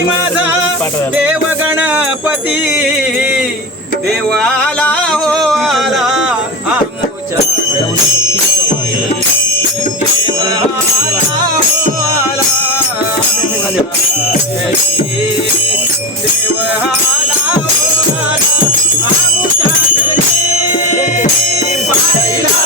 कुणी माझा देव गणपती देवाला हो आला आमच्या देवाला हो आला देवाला हो आला आमच्या घरी पाहिला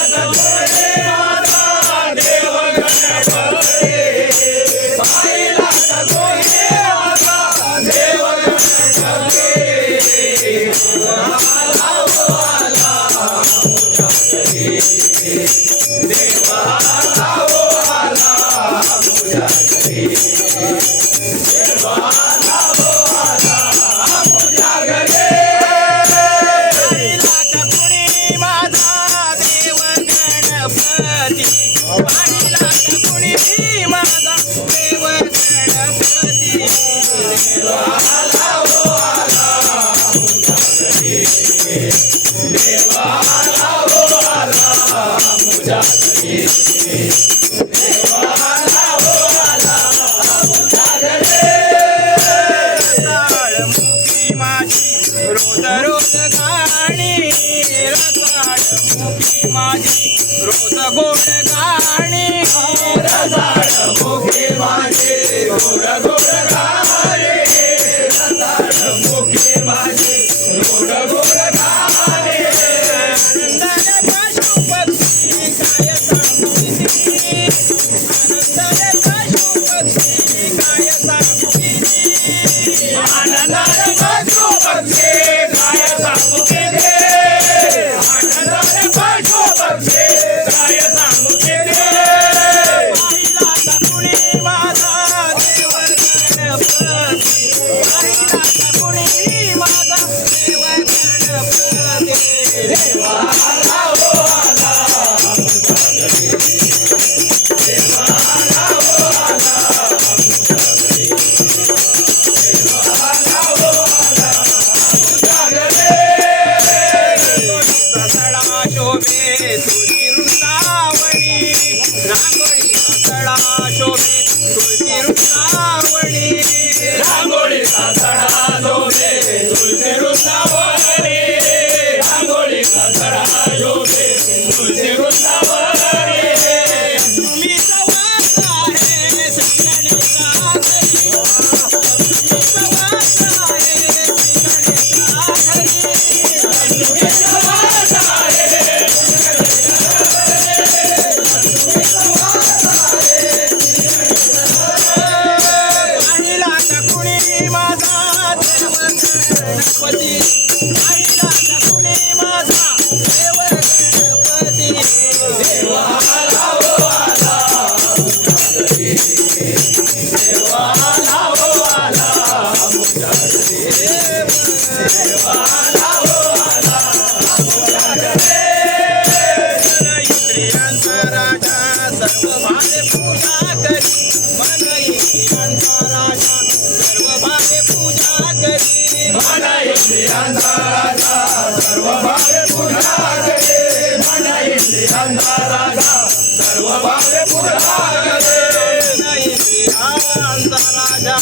रोज रोज गाणी रसाळमुखी माझी रोज गोड गाणी रसाळमुखी माझी रोज गोड गाणी रसाळमुखी माझी रोज गोड गाणी आनंदाने पशु पक्षी काय सांगू किती आनंदाने पशु पक्षी काय सांगू किती आनंदाने पशु पक्षी काय सांगू किती आनंदाने पशु पक्षी काय सांगू किती पाहिला का कुणी माझा देव गणपती पाहिला का कुणी माझा देव गणपती देवाला हो आला देवाला हो आला शोभे तुळशी वृंदावणी रांगोळीचा सडा शोभे तुळशी वृंदावणी रांगोळीचा सडा शोभे तुळशी वृंदावणी रांगोळीचा सडा शोभे तुळशी वृंदावणी तुम्ही सवास आहे गणेशा घरी तुम्ही सवास आहे गणेशा घरी तुम्ही सवास आहे पाहिला का कुणी माझा देव गणपती पाहिला का कुणी माझा देव गणपती देवाला हो आला देवाला हो आला देवाला हो आला इंद्रियांचा राजा सर्व भावे पूजा करी मन इंद्रियांचा राजा सर्व भावे पूजा करी मन इंद्रियांचा राजा सर्व भावे पूजा करी मन इंद्रियांचा राजा सर्व भावे पूजा करी मन इंद्रियांचा राजा